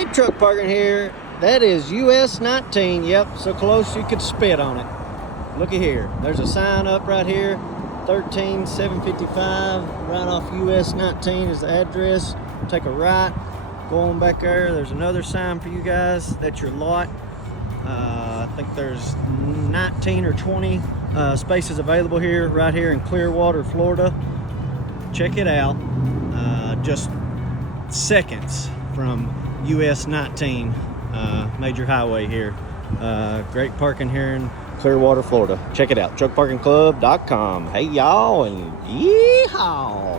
heavy truck parking here. That is US 19. Yep, so close you could spit on it. Looky here. There's a sign up right here. 13755. Right off US 19 is the address. Take a right. Go on back there. There's another sign for you guys. That's your lot. I think there's 19 or 20 spaces available here, right here in Clearwater, Florida. Check it out. Just seconds from US 19 major highway here. Great parking here in Clearwater, Florida. Check it out, truckparkingclub.com. Hey y'all, and yeehaw!